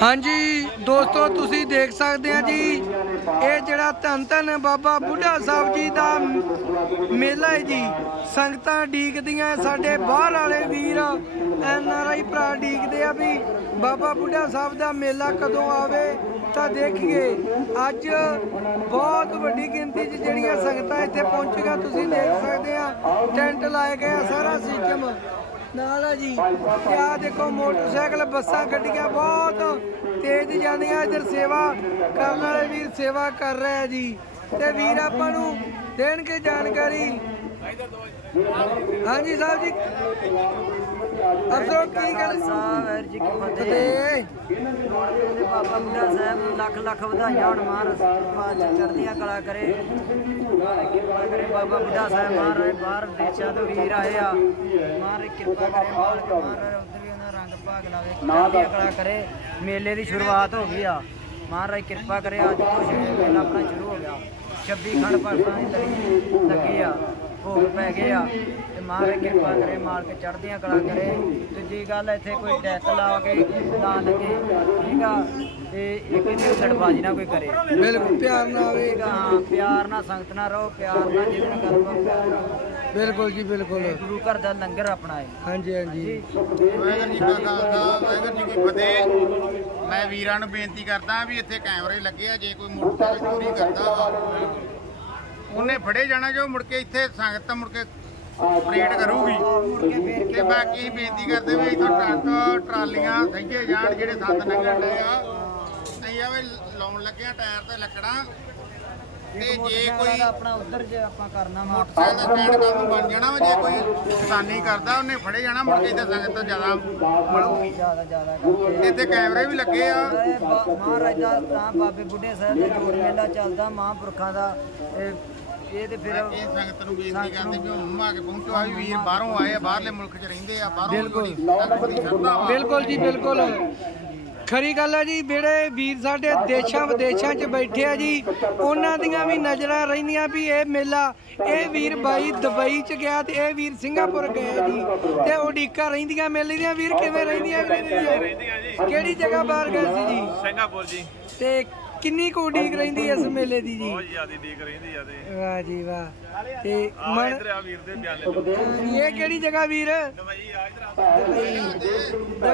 ਹਾਂਜੀ, ਦੋਸਤੋ, ਤੁਸੀਂ ਦੇਖ ਸਕਦੇ ਆ ਜੀ, ਇਹ ਜਿਹੜਾ ਧੰਨ ਧੰਨ ਬਾਬਾ ਬੁੱਢਾ ਸਾਹਿਬ ਜੀ ਦਾ ਮੇਲਾ ਹੈ ਜੀ। ਸੰਗਤਾਂ ਡੀਕਦੀਆਂ, ਸਾਡੇ ਬਾਹਰ ਵਾਲੇ ਵੀਰ ਐਨ ਆਰ ਆਈ ਭਰਾ ਡੀਕਦੇ ਆ ਵੀ ਬਾਬਾ ਬੁੱਢਾ ਸਾਹਿਬ ਦਾ ਮੇਲਾ ਕਦੋਂ ਆਵੇ, ਤਾਂ ਦੇਖੀਏ। ਅੱਜ ਬਹੁਤ ਵੱਡੀ ਗਿਣਤੀ 'ਚ ਜਿਹੜੀਆਂ ਸੰਗਤਾਂ ਇੱਥੇ ਪਹੁੰਚੀਆਂ, ਤੁਸੀਂ ਦੇਖ ਸਕਦੇ ਆ, ਟੈਂਟ ਲਾਏ ਗਏ ਆ ਸਾਰਾ ਸਿਸਟਮ ਨਾਲ ਆ ਜੀ। ਤੇ ਦੇਖੋ, ਮੋਟਰਸਾਈਕਲ, ਬੱਸਾਂ ਗੱਡੀਆਂ ਬਹੁਤ ਤੇਜ਼ ਜਾਂਦੀਆਂ। ਇੱਧਰ ਸੇਵਾ ਕਰਨ ਵਾਲੇ ਵੀਰ ਸੇਵਾ ਕਰ ਰਹੇ ਆ ਜੀ। ਤੇ ਵੀਰ ਆਪਾਂ ਨੂੰ ਦੇਣਗੇ ਜਾਣਕਾਰੀ। ਹਾਂਜੀ ਸਾਹਿਬ ਜੀ। ਅਫਸਰ ਕੀ ਗੱਲ ਸਾਹਿਬ ਜੀ ਕੀ ਫਤਿਹ। ਤੇ ਬਾਬਾ ਬੁੱਢਾ ਸਾਹਿਬ ਨੂੰ ਲੱਖ ਲੱਖ ਵਧਾਈਆਂ ਹੋਣ ਮਹਾਰਾਜ ਪਾਜ ਚੜ੍ਹਦੀਆਂ ਕਲਾ ਕਰੇ। ਬਾਬਾ ਬੁੱਢਾ ਸਾਹਿਬ ਮਹਾਰਾਜ ਬਾਹਰ ਦੇਸ਼ਾਂ ਤੋਂ ਵੀਰ ਆਏ ਆ। ਮਹਾਰਾਜ ਕਿਰਪਾ ਕਰੇ ਮਾਲਕ ਮਹਾਰਾਜ ਉਧਰ ਵੀ ਉਹਨਾਂ ਰੰਗ ਭਾਗ ਲਾਵੇ ਚੜ੍ਹਦੀਆਂ ਕਲਾ ਕਰੇ। ਮੇਲੇ ਦੀ ਸ਼ੁਰੂਆਤ ਹੋ ਗਈ ਆ। ਮਹਾਰਾਜ ਕਿਰਪਾ ਕਰੇ ਅੱਜ ਤੋਂ ਮੇਲਾ ਆਪਣਾ ਸ਼ੁਰੂ ਹੋ ਗਿਆ। 26 ਖੰਡ ਪਾਠਾਂ ਦੀ ਲੱਗੇ ਆ। ਭੋਗ ਪੈ ਗਏ ਆ। ਤੇ ਮਹਾਰਾਜ ਕਿਰਪਾ ਕਰੇ ਮਾਲਕ ਚੜ੍ਹਦੀਆਂ ਕਲਾ ਕਰੇ। ਦੂਜੀ ਗੱਲ ਇੱਥੇ ਕੋਈ ਡੈਕ ਲਾ ਕੇ ਨਾ ਲੱਗੇ ਠੀਕ ਆ? ਤੇ ਇੱਕ ਇਹਦੀ ਸੜਬਾਜੀ ਨਾ ਕੋਈ ਕਰੇ। ਬਿਲਕੁਲ ਪਿਆਰ ਨਾਲ ਆਵੇ ਠੀਕ ਆ ਹਾਂ ਪਿਆਰ ਨਾਲ ਸੰਗਤ ਨਾਲ ਰਹੋ ਪਿਆਰ ਨਾਲ ਗੱਲ ਕਰੋ ਪਿਆਰ ਨਾਲ ਬਿਲਕੁਲ ਜੀ ਬਿਲਕੁਲ। ਗੁਰੂ ਘਰ ਦਾ ਲੰਗਰ ਆਪਣਾ ਹੈ। ਹਾਂਜੀ। ਹਾਂਜੀ। ਵਾਹਿਗੁਰੂ ਜੀ ਕਾ ਖਾਲਸਾ ਵਾਹਿਗੁਰੂ ਜੀ ਕੀ ਫਤਿਹ। ਮੈਂ ਵੀਰਾਂ ਨੂੰ ਬੇਨਤੀ ਕਰਦਾ ਵੀ ਇੱਥੇ ਕੈਮਰੇ ਲੱਗੇ ਆ ਜੇ ਕੋਈ ਮੋਟਰਸਾਈਕਲ ਚੋਰੀ ਕਰਦਾ ਵਾ। ਉਹਨੇ ਫੜੇ ਜਾਣਾ ਜੋ ਮੁੜ ਕੇ ਇੱਥੇ ਸੰਗਤ ਮੁੜ ਕੇ ਆਪਰੇਟ ਕਰੂਗੀ। ਤੇ ਬਾਕੀ ਬੇਨਤੀ ਕਰਦੇ ਵੀ ਇੱਥੋਂ ਟਰੱਕ ਟਰਾਲੀਆਂ ਸਹੀਏ ਜਾਣ ਜਿਹੜੇ ਸੰਦ ਲੰਘਣ ਡਏ ਆ। ਆਵੇ ਲਾਉਣ ਲੱਗੇ ਆ ਟਾਇਰ ਤੇ ਲੱਕੜਾਂ। ਤੇ ਜੇ ਕੋਈ ਆਪਣਾ ਉਧਰ ਜੇ ਆਪਾਂ ਕਰਨਾ ਮੋਟਰਸਾਈਕਲ ਦਾ ਸਟੈਂਡ ਨੂੰ ਬਣ ਜਾਣਾ ਵਾ ਜੇ ਕੋਈ ਕਿਸਾਨੀ ਕਰਦਾ ਉਹਨੇ ਫੜੇ ਜਾਣਾ ਮੁੜ ਕੇ ਇੱਥੇ ਸੰਗਤ ਜ਼ਿਆਦਾ ਮਿਲੂਗੀ ਜ਼ਿਆਦਾ ਜ਼ਿਆਦਾ ਕਰਕੇ। ਇੱਥੇ ਕੈਮਰੇ ਵੀ ਲੱਗੇ ਆ। ਮਹਾਰਾਜ ਦਾ ਤਾਂ ਬਾਬੇ ਬੁੱਢੇ ਸਾਹਿਬ ਦਾ ਜੋੜ ਮੇਲਾ ਚੱਲਦਾ ਮਹਾਂਪੁਰਖਾਂ ਦਾ ਇਹ ਤੇ ਫਿਰ ਇਹ ਸੰਗਤ ਨੂੰ ਬੇਨਤੀ ਕਰਦੇ ਵੀ ਹੁਣ ਆ ਕੇ ਪਹੁੰਚੋ। ਆ ਵੀ ਵੀਰ ਬਾਹਰੋਂ ਆਏ ਆ ਬਾਹਰਲੇ ਮੁਲਕ 'ਚ ਰਹਿੰਦੇ ਆ ਬਾਹਰੋਂ ਬਿਲਕੁਲ। ਜੀ ਬਿਲਕੁਲ। ਖਰੀ ਗੱਲ ਹੈ ਜੀ ਜਿਹੜੇ ਵੀਰ ਸਾਡੇ ਦੇਸ਼ਾਂ ਵਿਦੇਸ਼ਾਂ 'ਚ ਬੈਠੇ ਆ ਜੀ ਉਹਨਾਂ ਦੀਆਂ ਵੀ ਨਜ਼ਰਾਂ ਰਹਿੰਦੀਆਂ ਵੀ ਇਹ ਮੇਲਾ ਇਹ ਵੀਰ ਬਾਈ ਦੁਬਈ 'ਚ ਗਿਆ ਤੇ ਇਹ ਵੀਰ ਸਿੰਗਾਪੁਰ ਗਏ ਜੀ ਤੇ ਉਡੀਕਾ ਰਹਿੰਦੀਆਂ ਮੇਲੇ ਦੀਆਂ। ਵੀਰ ਕਿਵੇਂ ਰਹਿੰਦੀਆਂ ਕਿਹੜੀ ਜਗ੍ਹਾ ਬਾਹਰ ਗਏ ਸੀ ਜੀ? ਸਿੰਗਾਪੁਰ ਜੀ। ਤੇ ਕਿੰਨੀ ਕੁ ਉਡੀਕ ਰਹਿੰਦੀ ਇਸ ਮੇਲੇ ਦੀ ਜੀ? ਬਹੁਤ ਜ਼ਿਆਦਾ ਡੀਕ ਰਹਿੰਦੀ ਆ ਤੇ। ਵਾਹ ਜੀ ਵਾਹ। ਤੇ ਆ ਮਨ ਇਧਰ ਆ ਵੀਰ ਦੇ ਇਹ ਕਿਹੜੀ ਜਗ੍ਹਾ ਵੀਰ? ਦਵਾਈ ਆ ਇਧਰ ਆ।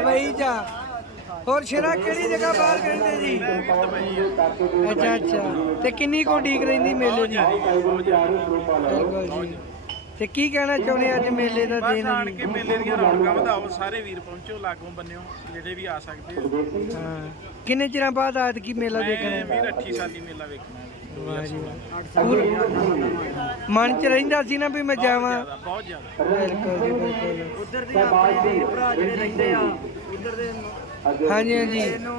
ਦੁਬਈ। ਜਾ। ਹੋਰ ਸ਼ੇਰਾ ਕਿਹੜੀ ਜਗ੍ਹਾ ਬਾਹਰ ਕਹਿੰਦੇ ਜੀ? ਅੱਛਾ ਅੱਛਾ। ਤੇ ਕਿੰਨੀ ਕੋ ਡੀਕ ਰਹਿੰਦੀ ਮੇਲੇ ਦੀ? ਬਿਲਕੁਲ ਜੀ। ਤੇ ਕੀ ਕਹਿਣਾ ਚਾਹੁੰਦੇ ਅੱਜ ਮੇਲੇ ਦਾ ਬਸ ਦਿਨ? ਆਣ ਕੇ ਮੇਲੇ ਦੀਆਂ ਰੌਣਕਾਂ ਵਧਾਓ ਸਾਰੇ ਵੀਰ ਪਹੁੰਚੋ ਲਾਗੋਂ ਬੰਨਿਓ ਜਿਹੜੇ ਵੀ ਆ ਸਕਦੇ ਆ। ਹਾਂ। ਕਿੰਨੇ ਚਿਰਾਂ ਬਾਅਦ ਆਦ ਕੀ ਮੇਲਾ ਮੈਂ ਦੇਖਣਾ? ਵੀਰ 28 ਸਾਲੀ ਮੇਲਾ ਵੇਖਣਾ ਹੈ। ਵਾਹ ਜੀ ਵਾਹ। ਮਨ ਚ ਰਹਿੰਦਾ ਸੀ ਨਾ ਵੀ ਮੈਂ ਜਾਵਾਂ? ਜ਼ਿਆਦਾ ਬਹੁਤ ਜ਼ਿਆਦਾ। ਬਿਲਕੁਲ ਜੀ ਬਿਲਕੁਲ। ਉਧਰ ਦੇ ਆਪਣੇ ਵੀਰ ਭਰਾ ਜਿਹੜੇ ਰਹਿੰਦੇ ਆ ਇੱਧਰ ਦੇ ਹਾਂਜੀ ਹਾਂਜੀ। ਇਹਨੂੰ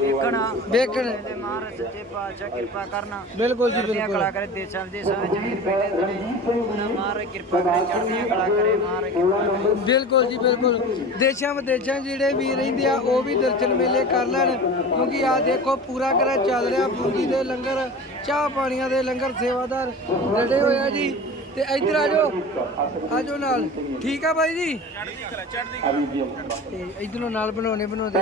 ਵੇਖਣਾ ਵੇਖਣ। ਤੇ ਮਹਾਰਾਜ ਸੱਚੇ ਪਾਤਸ਼ਾਹ ਕਿਰਪਾ ਕਰਨਾ। ਬਿਲਕੁਲ ਜੀ ਚੜ੍ਹਦੀਆਂ ਬਿਲਕੁਲ। ਕਲਾ ਕਰੇ ਦੇਸ਼ਾਂ ਵਿਦੇਸ਼ਾਂ ਵਿੱਚ ਵੀਰ ਬੈਠੇ ਨੇ। ਉਹਨਾਂ ਮਹਾਰਾਜ ਕਿਰਪਾ ਕਰੇ ਚੜ੍ਹਦੀਆਂ ਕਲਾ ਕਰੇ ਮਹਾਰਾਜ ਕਿਰਪਾ ਕਰੇ। ਬਿਲਕੁਲ ਜੀ ਬਿਲਕੁਲ। ਦੇਸ਼ਾਂ ਵਿਦੇਸ਼ਾਂ 'ਚ ਜਿਹੜੇ ਵੀ ਰਹਿੰਦੇ ਆ ਉਹ ਵੀ ਦਰਸ਼ਨ ਮੇਲੇ ਕਰ ਲੈਣ। ਕਿਉਂਕਿ ਆ ਦੇਖੋ ਪੂਰਾ ਕਰਾ ਚੱਲ ਰਿਹਾ ਪੂਰੀ ਦੇ ਲੰਗਰ ਚਾਹ ਪਾਣੀਆਂ ਦੇ ਲੰਗਰ ਸੇਵਾਦਾਰ ਲੱਡੇ ਹੋਏ ਆ ਜੀ। ਤੇ ਇੱਧਰ ਆ ਜਾਓ। ਆ ਜਾਓ ਨਾਲ। ਠੀਕ ਆ ਬਾਈ ਜੀ? ਤੇ ਇਧਰੋਂ ਨਾਲ ਬਣਾਉਣੇ ਬਣਾਉਂਦੇ।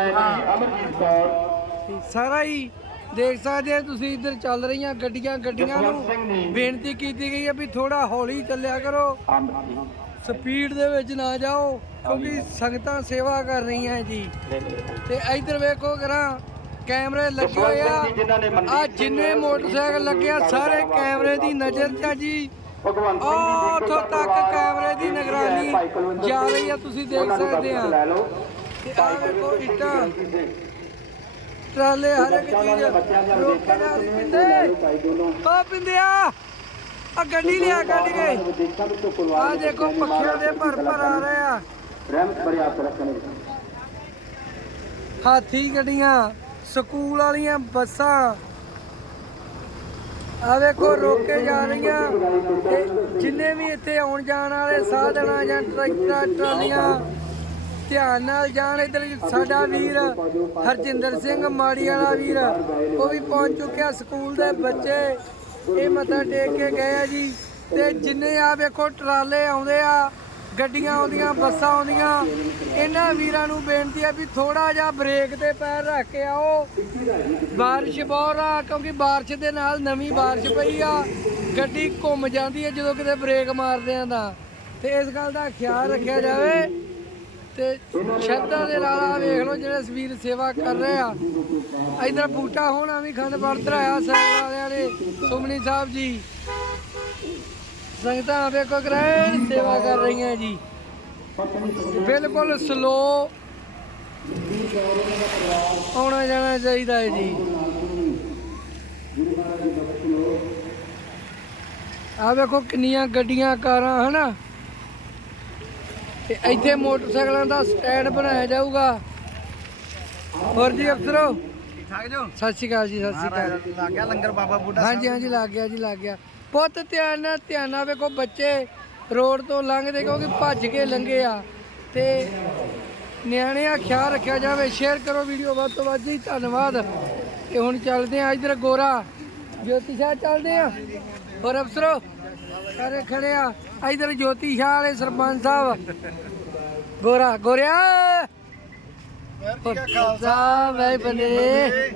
ਤੇ ਸਾਰਾ ਹੀ ਦੇਖ ਸਕਦੇ ਆ ਤੁਸੀਂ ਇੱਧਰ ਚੱਲ ਰਹੀਆਂ ਗੱਡੀਆਂ ਗੱਡੀਆਂ ਨੂੰ ਬੇਨਤੀ ਕੀਤੀ ਗਈ ਹੈ ਵੀ ਥੋੜਾ ਹੌਲੀ ਚੱਲਿਆ ਕਰੋ। ਸਪੀਡ ਦੇ ਵਿੱਚ ਨਾ ਜਾਓ ਕਿਉਂਕਿ ਸੰਗਤਾਂ ਸੇਵਾ ਕਰ ਰਹੀਆਂ ਜੀ। ਤੇ ਇੱਧਰ ਵੇਖੋ ਕਰਾਂ ਕੈਮਰੇ ਲੱਗੇ ਹੋਏ ਆ। ਆ ਜਿੰਨੇ ਮੋਟਰਸਾਈਕਲ ਲੱਗੇ ਆ ਸਾਰੇ ਕੈਮਰੇ ਦੀ ਨਜ਼ਰ 'ਚ ਆ ਜੀ। ਉੱਥੋਂ ਤੱਕ ਕੈਮਰੇ ਦੀ ਨਿਗਰਾਨੀ ਜਾ ਰਹੀ ਆ ਤੁਸੀਂ ਦੇਖ ਸਕਦੇ ਆ ਤੇ ਆ ਵੇਖੋ ਇੱਟਾਂ। ਟਰਾਲੇ ਹਰ ਇੱਕ ਚੀਜ਼ ਰੋਕੇ ਨਾਲ ਹੀ ਪਿੰਦੇ ਆ ਪਿੰਦਿਆ ਆ ਗੱਡੀ ਲਿਆ ਕੱਢ ਕੇ। ਆ ਦੇਖੋ ਪੱਖਿਆਂ ਦੇ ਭਰ ਭਰ ਆ ਰਹੇ ਆ। ਹਾਥੀ ਗੱਡੀਆਂ ਸਕੂਲ ਵਾਲੀਆਂ ਬੱਸਾਂ ਆ ਵੇਖੋ, ਰੋਕੇ ਜਾ ਰਹੀਆਂ। ਤੇ ਜਿੰਨੇ ਵੀ ਇੱਥੇ ਆਉਣ ਜਾਣ ਵਾਲੇ ਸਾਧਨਾਂ, ਜਾਂ ਟਰੈਕਟਰਾਂ, ਟਰਾਲੀਆਂ, ਧਿਆਨ ਨਾਲ ਜਾਣ ਇਧਰ। ਸਾਡਾ ਵੀਰ ਹਰਜਿੰਦਰ ਸਿੰਘ, ਮਾੜੀ ਵਾਲਾ ਵੀਰ, ਉਹ ਵੀ ਪਹੁੰਚ ਚੁੱਕਿਆ ਸਕੂਲ ਦੇ ਬੱਚੇ। ਇਹ ਮੱਥਾ ਟੇਕ ਕੇ ਗਏ ਆ ਜੀ। ਤੇ ਜਿੰਨੇ ਆ ਵੇਖੋ, ਟਰਾਲੇ ਆਉਂਦੇ ਆ। ਗੱਡੀਆਂ ਆਉਂਦੀਆਂ, ਬੱਸਾਂ ਆਉਂਦੀਆਂ। ਇਹਨਾਂ ਵੀਰਾਂ ਨੂੰ ਬੇਨਤੀ ਹੈ ਵੀ ਥੋੜਾ ਜਿਹਾ ਬ੍ਰੇਕ ਤੇ ਪੈਰ ਰੱਖ ਕੇ ਆਓ। ਬਾਰਿਸ਼ ਬਹੁਤ ਆ, ਕਿਉਂਕਿ ਬਾਰਿਸ਼ ਦੇ ਨਾਲ ਨਵੀਂ ਬਾਰਿਸ਼ ਪਈ ਆ। ਗੱਡੀ ਘੁੰਮ ਜਾਂਦੀ ਹੈ ਜਦੋਂ ਕਿਤੇ ਬ੍ਰੇਕ ਮਾਰਦੇ ਆ ਤਾਂ। ਤੇ ਇਸ ਗੱਲ ਦਾ ਖਿਆਲ ਰੱਖਿਆ ਜਾਵੇ। ਤੇ ਸ਼ਰਧਾ ਦੇ ਨਾਲ ਆ ਵੇਖ ਲਓ ਜਿਹੜੇ ਸਵੀਰ ਸੇਵਾ ਕਰ ਰਹੇ ਆ। ਇਧਰ ਬੂਟਾ ਹੋਣਾ ਵੀ ਖੰਡ ਵਰਤ ਰਿਹਾ ਸਾਹਿਬ ਵਾਲਿਆਂ ਨੇ। ਸੁਮਨੀ ਸਾਹਿਬ ਜੀ ਸੰਗਤਾਂ ਵੇਖੋ ਗ੍ਰਹਿਣ ਸੇਵਾ ਕਰ ਰਹੀਆਂ ਜੀ। ਬਿਲਕੁਲ ਸਲੋ ਆਉਣਾ ਜਾਣਾ ਚਾਹੀਦਾ ਹੈ ਜੀ। ਆ ਵੇਖੋ ਕਿੰਨੀਆਂ ਗੱਡੀਆਂ ਕਾਰਾਂ ਹਨਾ? ਤੇ ਇੱਥੇ ਮੋਟਰਸਾਈਕਲਾਂ ਦਾ ਸਟੈਂਡ ਬਣਾਇਆ ਜਾਊਗਾ। ਹੋਰ ਜੀ ਅਫਸਰੋ? ਠੀਕ ਠਾਕ ਜੋ? ਸਤਿ ਸ਼੍ਰੀ ਅਕਾਲ ਜੀ ਸਤਿ ਸ਼੍ਰੀ ਅਕਾਲ। ਲੱਗ ਗਿਆ ਲੰਗਰ ਬਾਬਾ ਬੁੱਢਾ ਹਾਂਜੀ ਹਾਂਜੀ ਲੱਗ ਗਿਆ ਜੀ ਲੱਗ ਗਿਆ। ਪੁੱਤ ਧਿਆਨ ਨਾਲ ਧਿਆਨ ਨਾਲ ਵੇਖੋ ਬੱਚੇ ਰੋਡ ਤੋਂ ਲੰਘਦੇ ਕਿਉਂਕਿ ਭੱਜ ਕੇ ਲੰਘੇ ਆ। ਤੇ ਨਿਆਣਿਆਂ ਖਿਆਲ ਰੱਖਿਆ ਜਾਵੇ ਸ਼ੇਅਰ ਕਰੋ ਵੀਡੀਓ ਵੱਧ ਤੋਂ ਵੱਧ ਜੀ ਧੰਨਵਾਦ। ਤੇ ਹੁਣ ਚੱਲਦੇ ਆ ਇਧਰ ਗੋਰਾ। ਜੋਤੀ ਸ਼ਾਹ ਚੱਲਦੇ ਆ। ਹੋਰ ਅਫਸਰੋ ਸਾਰੇ ਖੜੇ ਆ। ਇਧਰ ਜੋਤੀ ਸ਼ਾਹ ਵਾਲੇ ਸਰਪੰਚ ਸਾਹਿਬ। ਗੋਰਾ ਗੋਰਿਆ! ਖਾਲਸਾ ਵਾਹਿ ਬੰਦੇ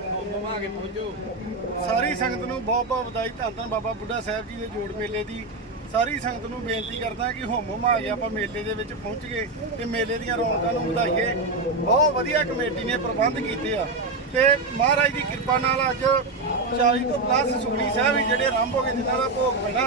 ਸਾਰੀ ਸੰਗਤ ਨੂੰ ਬਹੁਤ ਬਹੁਤ ਵਧਾਈ, ਧੰਨ ਧੰਨ ਬਾਬਾ ਬੁੱਢਾ ਸਾਹਿਬ ਜੀ ਦੇ ਜੋੜ ਮੇਲੇ ਦੀ। ਸਾਰੀ ਸੰਗਤ ਨੂੰ ਬੇਨਤੀ ਕਰਦਾ ਕਿ ਹੁਮ ਹੁਮ ਆ ਗਿਆ ਆਪਾਂ ਮੇਲੇ ਦੇ ਵਿੱਚ ਪਹੁੰਚ ਗਏ ਤੇ ਮੇਲੇ ਦੀਆਂ ਰੌਣਕਾਂ ਨੂੰ ਵਧਾਈਏ। ਬਹੁਤ ਵਧੀਆ ਕਮੇਟੀ ਨੇ ਪ੍ਰਬੰਧ ਕੀਤੇ ਆ। ਤੇ ਮਹਾਰਾਜ ਦੀ ਕਿਰਪਾ ਨਾਲ ਅੱਜ 40 ਤੋਂ ਪਲੱਸ ਸੁਖਣੀ ਸਾਹਿਬ ਵੀ ਜਿਹੜੇ ਆਰੰਭ ਹੋ ਗਏ, ਜਿਨ੍ਹਾਂ ਦਾ ਭੋਗ ਪੈਣਾ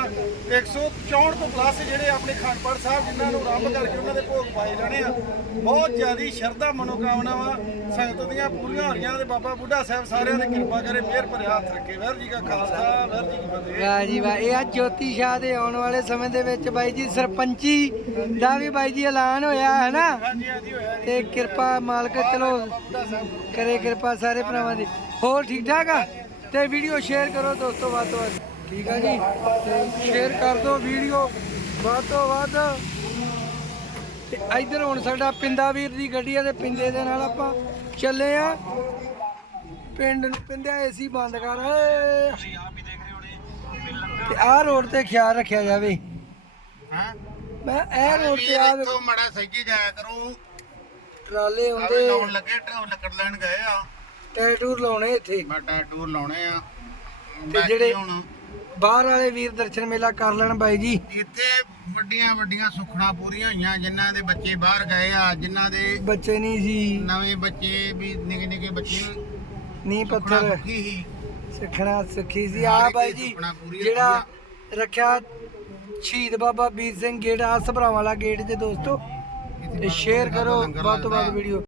164 ਤੋਂ ਪਲੱਸ ਜਿਹੜੇ ਆਪਣੇ ਖੰਡਪੜ ਸਾਹਿਬ ਜਿਨ੍ਹਾਂ ਨੂੰ ਆਰੰਭ ਕਰਕੇ ਉਹਨਾਂ ਦੇ ਭੋਗ ਪਾਏ ਜਾਣੇ ਆ। ਬਹੁਤ ਜ਼ਿਆਦੀ ਸ਼ਰਧਾ ਮਨੋਕਾਮਨਾਵਾਂ ਸੰਗਤ ਦੀਆਂ ਪੂਰੀਆਂ ਹੋ ਰਹੀਆਂ ਤੇ ਬਾਬਾ ਬੁੱਢਾ ਸਾਹਿਬ ਸਾਰਿਆਂ ਦੀ ਕਿਰਪਾ ਕਰੇ ਮਿਹਰ ਭਰਿਆ ਹੱਥ ਰੱਖੇ। ਵਾਹਿਗੁਰੂ ਜੀ ਕਾ ਖਾਲਸਾ ਵਾਹਿਗੁਰੂ ਜੀ ਕੀ ਫਤਿਹ। ਵਾਹ ਜੀ ਵਾਹ। ਇਹ ਆ ਜੋਤੀ ਸ਼ਾਹ ਦੇ ਆਉਣ ਵਾਲੇ ਸਮੇਂ ਦੇ ਵਿੱਚ ਬਾਈ ਜੀ ਸਰਪੰਚੀ ਦਾ ਵੀ ਬਾਈ ਜੀ ਐਲਾਨ ਹੋਇਆ ਹੈ ਨਾ ਹਾਂਜੀ ਹਾਂਜੀ ਹੋਇਆ ਜੀ। ਤੇ ਕਿਰਪਾ ਮਾਲਕ ਚਲੋ ਕਰੇ ਕਿਰਪਾ ਸਾਰੇ ਭਰਾਵਾਂ ਦੀ। ਹੋਰ ਠੀਕ ਠਾਕ ਆ? ਤੇ ਵੀਡੀਓ ਸ਼ੇਅਰ ਕਰੋ ਦੋਸਤੋ ਵੱਧ ਤੋਂ ਵੱਧ। ਠੀਕ ਆ ਜੀ? ਤੇ ਸ਼ੇਅਰ ਕਰ ਦਿਓ ਵੀਡੀਓ। ਵੱਧ ਤੋਂ ਵੱਧ ਤੇ ਇੱਧਰ ਹੁਣ ਸਾਡਾ ਪਿੰਦਾ ਵੀਰ ਦੀ ਗੱਡੀ ਆ ਤੇ ਪਿੰਦੇ ਦੇ ਨਾਲ ਆਪਾਂ ਚੱਲੇ ਆ। ਪਿੰਡ ਨੂੰ ਪਿੰਦਿਆ ਏਸੀ ਬੰਦ ਕਰ। ਤੁਸੀਂ ਆਪ ਹੀ ਦੇਖ ਰਹੇ ਹੋਣੇ ਤੇ ਆਹ ਰੋਡ ਤੇ ਖਿਆਲ ਰੱਖਿਆ ਜਾਵੇ। ਹਾਂ ਮੈਂ ਇਹ ਰੋਡ ਤੇ ਆ ਇੱਥੋਂ ਮੜਾ ਸੱਜੀ ਜਾਇਆ ਕਰੋ। ਟਰਾਲੇ ਹੁੰਦੇ। ਲਾਉਣ ਲੱਗੇ ਟਰਾਉ ਲੱਕੜ ਲੈਣ ਗਏ ਆ। ਟੈਟੂਰ ਲਾਉਣੇ ਇੱਥੇ। ਬਾਟਾ ਟੂਰ ਲਾਉਣੇ ਆ। ਤੇ ਜਿਹੜੇ ਹੁਣ ਬਾਹਰ ਵਾਲੇ ਵੀਰ ਦਰਸ਼ਨ ਮੇਲਾ ਕਰ ਲੈਣ ਬਾਈ ਜੀ। ਇੱਥੇ ਵੱਡੀਆਂ ਵੱਡੀਆਂ ਸੁੱਖਣਾ ਪੂਰੀਆਂ ਹੋਈਆਂ ਜਿਨ੍ਹਾਂ ਦੇ ਬੱਚੇ ਬਾਹਰ ਗਏ ਆ ਜਿਨ੍ਹਾਂ ਦੇ ਬੱਚੇ ਨਹੀਂ ਸੀ। ਨਵੇਂ ਬੱਚੇ ਵੀ ਨਿੱਕੇ ਨਿੱਕੇ ਬੱਚੇ ਨੀ ਸੁੱਖਣਾ ਪੱਥਰ ਸਿੱਖਣਾ ਸਿੱਖੀ ਸੀ। ਆ ਬਾਈ ਜੀ ਜਿਹੜਾ ਰੱਖਿਆ ਸ਼ਹੀਦ ਬਾਬਾ ਵੀਰ ਸਿੰਘ ਗੇਟ ਆਸ ਭਰਾਵਾਂ ਵਾਲਾ ਗੇਟ ਜੇ ਦੋਸਤੋ ਸ਼ੇਅਰ ਕਰੋ ਵੱਧ ਤੋਂ ਵੱਧ ਵੀਡੀਓ